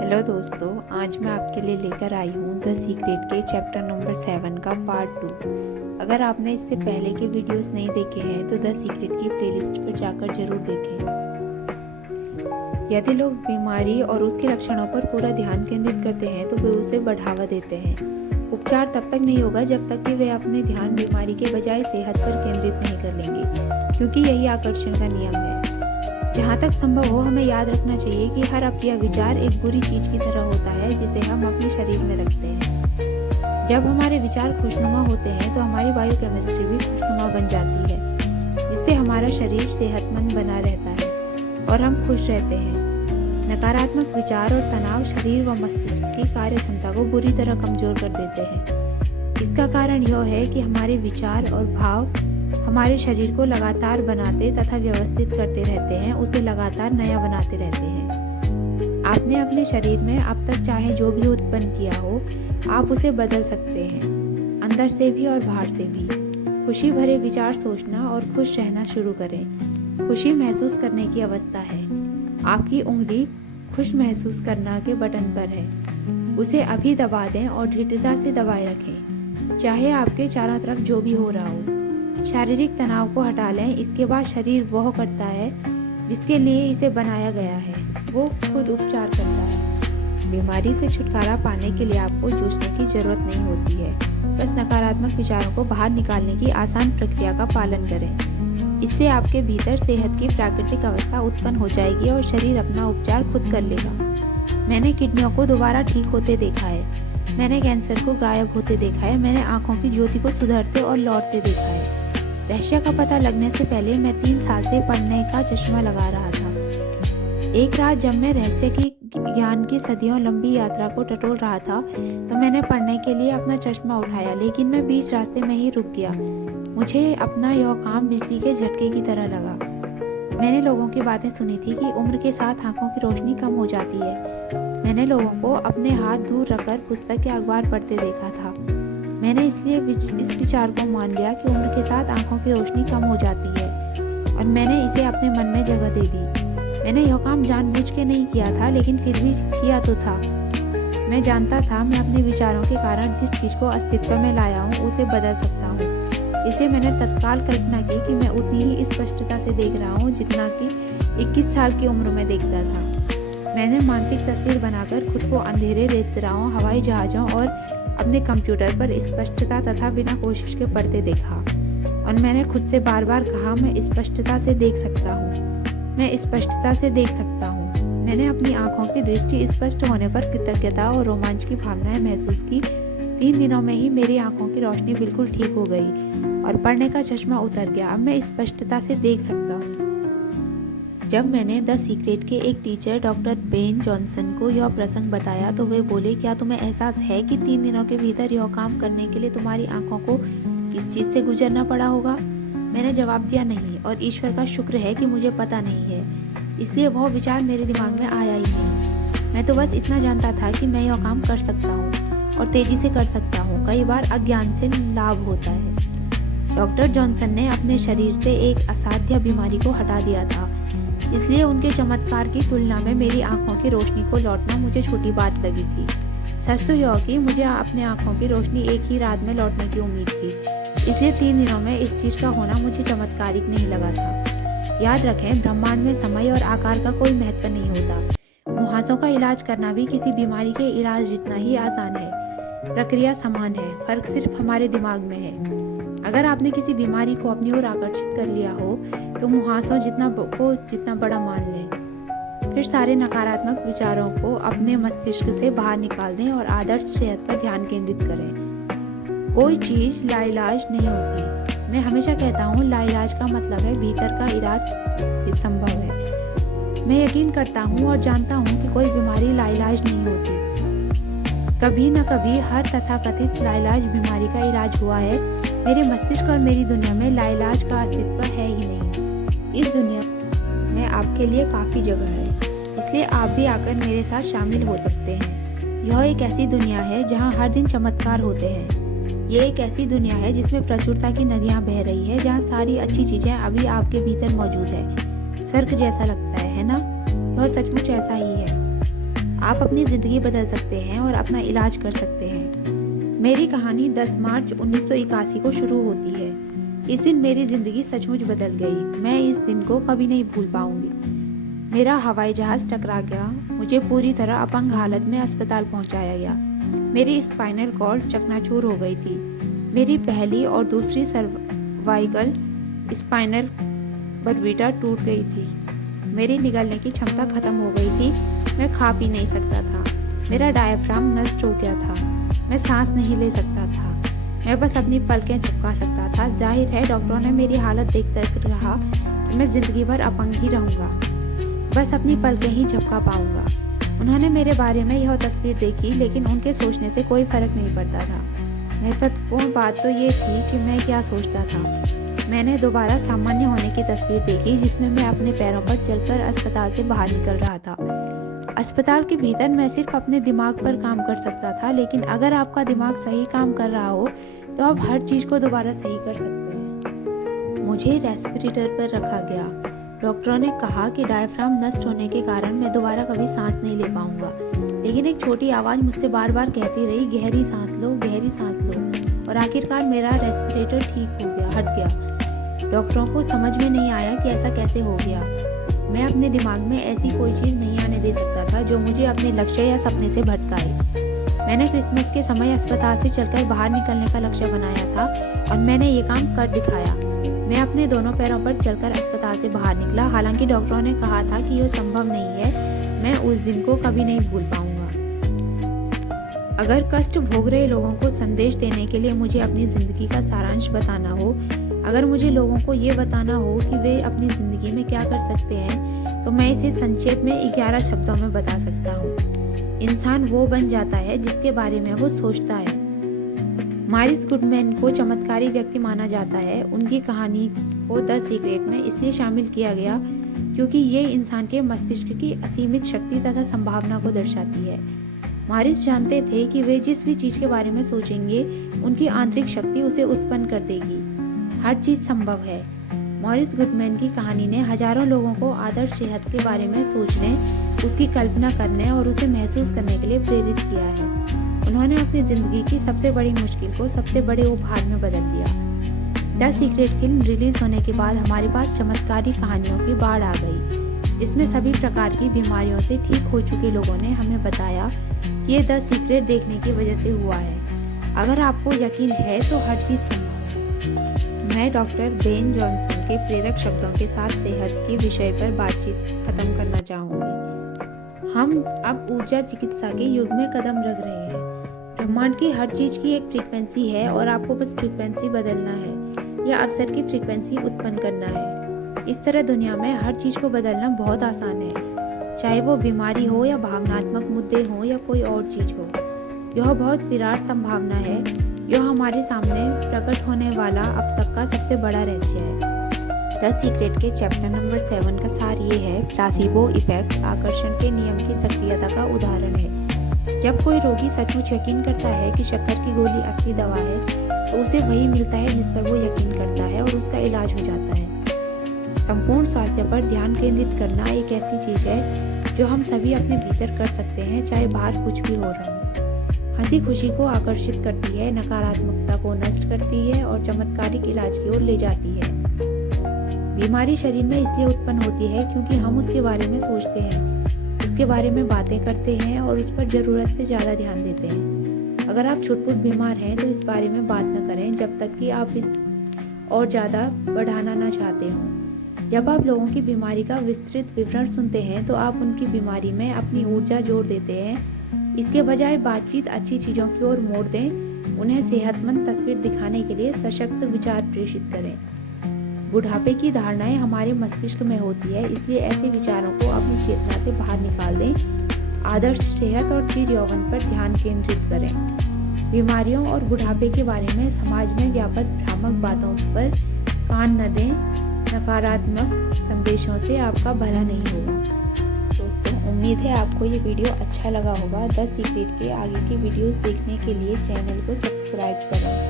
Hello दोस्तों, आज मैं आपके लिए लेकर आई हूँ द सीक्रेट के चैप्टर नंबर 7 का पार्ट 2। अगर आपने इससे पहले के वीडियोस नहीं देखे हैं तो द सीक्रेट की प्लेलिस्ट पर जाकर जरूर देखें। यदि लोग बीमारी और उसके लक्षणों पर पूरा ध्यान केंद्रित करते हैं तो वे उसे बढ़ावा देते हैं। उपचार तब तक नहीं होगा जब तक कि वे अपने ध्यान बीमारी के बजाय सेहत पर केंद्रित नहीं कर लेंगे, क्योंकि यही आकर्षण का नियम है। जहाँ तक संभव हो हमें याद रखना चाहिए कि हर अप्रिय विचार एक बुरी चीज की तरह होता है जिसे हम अपने शरीर में रखते हैं। जब हमारे विचार खुशनुमा होते हैं तो हमारी बायोकेमिस्ट्री भी खुशनुमा बन जाती है, जिससे हमारा शरीर सेहतमंद बना रहता है और हम खुश रहते हैं। नकारात्मक विचार और तनाव शरीर व मस्तिष्क की कार्य क्षमता को बुरी तरह कमजोर कर देते हैं। इसका कारण यह है कि हमारे विचार और भाव हमारे शरीर को लगातार बनाते तथा व्यवस्थित करते रहते हैं, उसे लगातार नया बनाते रहते हैं। आपने अपने शरीर में अब तक चाहे जो भी उत्पन्न किया हो, आप उसे बदल सकते हैं, अंदर से भी और बाहर से भी। खुशी भरे विचार सोचना और खुश रहना शुरू करें। खुशी महसूस करने की अवस्था है। आपकी उंगली खुश महसूस करना के बटन पर है, उसे अभी दबा दें और दृढ़ता से दबाए रखें, चाहे आपके चारों तरफ जो भी हो रहा हो। शारीरिक तनाव को हटा लें। इसके बाद शरीर वह करता है जिसके लिए इसे बनाया गया है, वो खुद उपचार करता है। बीमारी से छुटकारा पाने के लिए आपको जूझने की जरूरत नहीं होती है, बस नकारात्मक विचारों को बाहर निकालने की आसान प्रक्रिया का पालन करें। इससे आपके भीतर सेहत की प्राकृतिक अवस्था उत्पन्न हो जाएगी और शरीर अपना उपचार खुद कर लेगा। मैंने किडनियों को दोबारा ठीक होते देखा है, मैंने कैंसर को गायब होते देखा है, मैंने आंखों की ज्योति को सुधरते और लौटते देखा है। रहस्य का पता लगने से पहले मैं 3 साल से पढ़ने का चश्मा लगा रहा था। एक रात जब मैं रहस्य की ज्ञान की सदियों लंबी यात्रा को टटोल रहा था तो मैंने पढ़ने के लिए अपना चश्मा उठाया, लेकिन मैं बीच रास्ते में ही रुक गया। मुझे अपना यह काम बिजली के झटके की तरह लगा। मैंने लोगों की बातें सुनी थी कि उम्र के साथ आंखों की रोशनी कम हो जाती है। मैंने लोगों को अपने हाथ दूर रखकर पुस्तक या अखबार पढ़ते देखा था। मैंने इसलिए इस विचार को मान लिया कि उम्र के साथ आंखों की रोशनी कम हो जाती है और मैंने इसे अपने मन में जगह दे दी। मैंने यह काम जानबूझ के नहीं किया था, लेकिन फिर भी किया तो था। मैं जानता था मैं अपने विचारों के कारण जिस चीज़ को अस्तित्व में लाया हूँ उसे बदल सकता हूँ। इसलिए मैंने तत्काल कल्पना की कि मैं उतनी ही स्पष्टता से देख रहा हूँ जितना कि 21 साल की उम्र में देखता था। मैंने मानसिक तस्वीर बनाकर खुद को अंधेरे रेस्तराओं, हवाई जहाज़ों और अपने कंप्यूटर पर स्पष्टता तथा बिना कोशिश के पढ़ते देखा, और मैंने खुद से बार बार कहा मैं स्पष्टता से देख सकता हूँ, मैं स्पष्टता से देख सकता हूँ। मैंने अपनी आंखों की दृष्टि स्पष्ट होने पर कृतज्ञता और रोमांच की भावनाएं महसूस की। 3 दिनों में ही मेरी आंखों की रोशनी बिल्कुल ठीक हो गई और पढ़ने का चश्मा उतर गया। अब मैं स्पष्टता से देख सकता हूँ। जब मैंने द सीक्रेट के एक टीचर डॉक्टर बेन जॉनसन को यह प्रसंग बताया तो वे बोले, क्या तुम्हें एहसास है कि 3 दिनों के भीतर यह काम करने के लिए तुम्हारी आंखों को किस चीज़ से गुजरना पड़ा होगा? मैंने जवाब दिया, नहीं, और ईश्वर का शुक्र है कि मुझे पता नहीं है, इसलिए वह विचार मेरे दिमाग में आया ही नहीं। मैं तो बस इतना जानता था कि मैं यह काम कर सकता हूँ और तेजी से कर सकता हूँ। कई बार अज्ञान से लाभ होता है। डॉक्टर जॉनसन ने अपने शरीर से एक असाध्य बीमारी को हटा दिया था, इसलिए उनके चमत्कार की तुलना में मेरी आंखों की रोशनी को लौटना मुझे छोटी बात लगी थी। सच तो यह कि मुझे अपने आंखों की रोशनी एक ही रात में लौटने की उम्मीद थी, इसलिए 3 दिनों में इस चीज का होना मुझे चमत्कारिक नहीं लगा था। याद रखें, ब्रह्मांड में समय और आकार का कोई महत्व नहीं होता। मुहासों का इलाज करना भी किसी बीमारी के इलाज जितना ही आसान है। प्रक्रिया समान है, फर्क सिर्फ हमारे दिमाग में है। अगर आपने किसी बीमारी को अपनी ओर आकर्षित कर लिया हो तो मुहासों जितना बड़ा मान लें। फिर सारे नकारात्मक विचारों को अपने मस्तिष्क से बाहर निकाल दें और आदर्श सेहत पर ध्यान केंद्रित करें। कोई चीज़ लाइलाज नहीं होती। मैं हमेशा कहता हूँ लाइलाज का मतलब है भीतर का इलाज संभव है। मैं यकीन करता हूँ और जानता हूँ कि कोई बीमारी लाइलाज नहीं होती। कभी न कभी हर तथाकथित लाइलाज बीमारी का इलाज हुआ है। मेरे मस्तिष्क और मेरी दुनिया में लाइलाज का अस्तित्व है ही नहीं। इस दुनिया में आपके लिए काफ़ी जगह है, इसलिए आप भी आकर मेरे साथ शामिल हो सकते हैं। यह एक ऐसी दुनिया है जहां हर दिन चमत्कार होते हैं। ये एक ऐसी दुनिया है जिसमें प्रचुरता की नदियां बह रही है, जहां सारी अच्छी चीज़ें अभी आपके भीतर मौजूद है। स्वर्ग जैसा लगता है ना? यह सचमुच ऐसा ही है। आप अपनी ज़िंदगी बदल सकते हैं और अपना इलाज कर सकते हैं। मेरी कहानी 10 मार्च 1981 को शुरू होती है। इस दिन मेरी ज़िंदगी सचमुच बदल गई। मैं इस दिन को कभी नहीं भूल पाऊंगी। मेरा हवाई जहाज़ टकरा गया। मुझे पूरी तरह अपंग हालत में अस्पताल पहुंचाया गया। मेरी स्पाइनल कॉर्ड चकनाचूर हो गई थी। मेरी पहली और दूसरी सर्वाइकल स्पाइनल बरबीटा टूट गई थी। मेरी निगलने की क्षमता खत्म हो गई थी। मैं खा पी नहीं सकता था। मेरा डायफ्राम नष्ट हो गया था। मैं सांस नहीं ले सकता था। मैं बस अपनी पलकें झपका सकता था। जाहिर है डॉक्टरों ने मेरी हालत देखकर कहा कि मैं ज़िंदगी भर अपंग ही रहूँगा, बस अपनी पलकें ही झपका पाऊँगा। उन्होंने मेरे बारे में यह तस्वीर देखी, लेकिन उनके सोचने से कोई फर्क नहीं पड़ता था। महत्वपूर्ण बात तो ये थी कि मैं क्या सोचता था। मैंने दोबारा सामान्य होने की तस्वीर देखी, जिसमें मैं अपने पैरों पर चलकर अस्पताल से बाहर निकल रहा था। अस्पताल के भीतर मैं सिर्फ अपने दिमाग पर काम कर सकता था, लेकिन अगर आपका दिमाग सही काम कर रहा हो तो आप हर चीज़ को दोबारा सही कर सकते हैं। मुझे रेस्पिरेटर पर रखा गया। डॉक्टरों ने कहा कि डायफ्राम नष्ट होने के कारण मैं दोबारा कभी सांस नहीं ले पाऊंगा, लेकिन एक छोटी आवाज़ मुझसे बार बार कहती रही, गहरी सांस लो, गहरी सांस लो। और आखिरकार मेरा रेस्पिरेटर ठीक हो गया, हट गया। डॉक्टरों को समझ में नहीं आया कि ऐसा कैसे हो गया। मैं अपने दिमाग में ऐसी कोई चीज़ नहीं आने दे सकता था जो मुझे अपने लक्ष्य या सपने से भटकाए। मैंने क्रिसमस के समय अस्पताल से चलकर बाहर निकलने का लक्ष्य बनाया था और मैंने ये काम कर दिखाया। मैं अपने दोनों पैरों पर चलकर अस्पताल से बाहर निकला। हालांकि डॉक्टरों ने कहा था कि यह संभव नहीं है। मैं उस दिन को कभी नहीं भूल पाऊंगा। अगर कष्ट भोग रहे लोगों को संदेश देने के लिए मुझे अपनी ज़िंदगी का सारांश बताना हो, अगर मुझे लोगों को ये बताना हो कि वे अपनी ज़िंदगी में क्या कर सकते हैं, तो मैं इसे संक्षेप में 11 शब्दों में बता सकता हूँ। इंसान वो बन जाता है जिसके बारे में वो सोचता है। मॉरिस गुडमैन को चमत्कारी व्यक्ति माना जाता है। उनकी कहानी को द सीक्रेट में इसलिए शामिल किया गया क्योंकि ये इंसान के मस्तिष्क की असीमित शक्ति तथा संभावना को दर्शाती है। मॉरिस जानते थे कि वे जिस भी चीज़ के बारे में सोचेंगे, उनकी आंतरिक शक्ति उसे उत्पन्न कर देगी। हर चीज़ संभव है। मॉरिस गुडमैन की कहानी ने हजारों लोगों को आदर्श सेहत के बारे में सोचने, उसकी कल्पना करने और उसे महसूस करने के लिए प्रेरित किया है। उन्होंने अपनी ज़िंदगी की सबसे बड़ी मुश्किल को सबसे बड़े उपहार में बदल दिया। द सीक्रेट फिल्म रिलीज होने के बाद हमारे पास चमत्कारी कहानियों की बाढ़ आ गई। इसमें सभी प्रकार की बीमारियों से ठीक हो चुके लोगों ने हमें बताया कि ये द सीक्रेट देखने की वजह से हुआ है। अगर आपको यकीन है तो हर चीज़ संभव है। मैं डॉक्टर बेन जॉनसन के प्रेरक शब्दों के साथ सेहत के विषय पर बातचीत खत्म करना चाहूँगी। हम अब ऊर्जा चिकित्सा के युग में कदम रख रहे हैं। ब्रह्मांड की हर चीज़ की एक फ्रीक्वेंसी है और आपको बस फ्रीक्वेंसी बदलना है या अवसर की फ्रीक्वेंसी उत्पन्न करना है। इस तरह दुनिया में हर चीज़ को बदलना बहुत आसान है, चाहे वो बीमारी हो या भावनात्मक मुद्दे हो या कोई और चीज़ हो। यह बहुत विराट संभावना है। यह हमारे सामने प्रकट होने वाला अब तक का सबसे बड़ा रहस्य है। द सीक्रेट के चैप्टर नंबर 7 का सार ये है, प्लासिबो इफेक्ट आकर्षण के नियम की सक्रियता का उदाहरण है। जब कोई रोगी सचमुच यकीन करता है कि शक्कर की गोली असली दवा है, तो उसे वही मिलता है जिस पर वो यकीन करता है और उसका इलाज हो जाता है। संपूर्ण स्वास्थ्य पर ध्यान केंद्रित करना एक ऐसी चीज़ है जो हम सभी अपने भीतर कर सकते हैं, चाहे बाहर कुछ भी हो रहा हो। हंसी खुशी को आकर्षित करती है, नकारात्मकता को नष्ट करती है और चमत्कारिक इलाज की ओर ले जाती है। बीमारी शरीर में इसलिए उत्पन्न होती है क्योंकि हम उसके बारे में सोचते हैं, उसके बारे में बातें करते हैं और उस पर ज़रूरत से ज़्यादा ध्यान देते हैं। अगर आप छुटपुट बीमार हैं तो इस बारे में बात न करें जब तक कि आप इस और ज़्यादा बढ़ाना ना चाहते हों। जब आप लोगों की बीमारी का विस्तृत विवरण सुनते हैं तो आप उनकी बीमारी में अपनी ऊर्जा जोड़ देते हैं। इसके बजाय बातचीत अच्छी चीज़ों की ओर मोड़ दें। उन्हें सेहतमंद तस्वीर दिखाने के लिए सशक्त विचार प्रेषित करें। बुढ़ापे की धारणाएं हमारे मस्तिष्क में होती है, इसलिए ऐसे विचारों को अपनी चेतना से बाहर निकाल दें। आदर्श सेहत और चिर यौवन पर ध्यान केंद्रित करें। बीमारियों और बुढ़ापे के बारे में समाज में व्यापक भ्रामक बातों पर कान न दें। नकारात्मक संदेशों से आपका भला नहीं होगा। दोस्तों, उम्मीद है आपको ये वीडियो अच्छा लगा होगा। द सीक्रेट के आगे की वीडियोस देखने के लिए चैनल को सब्सक्राइब करें।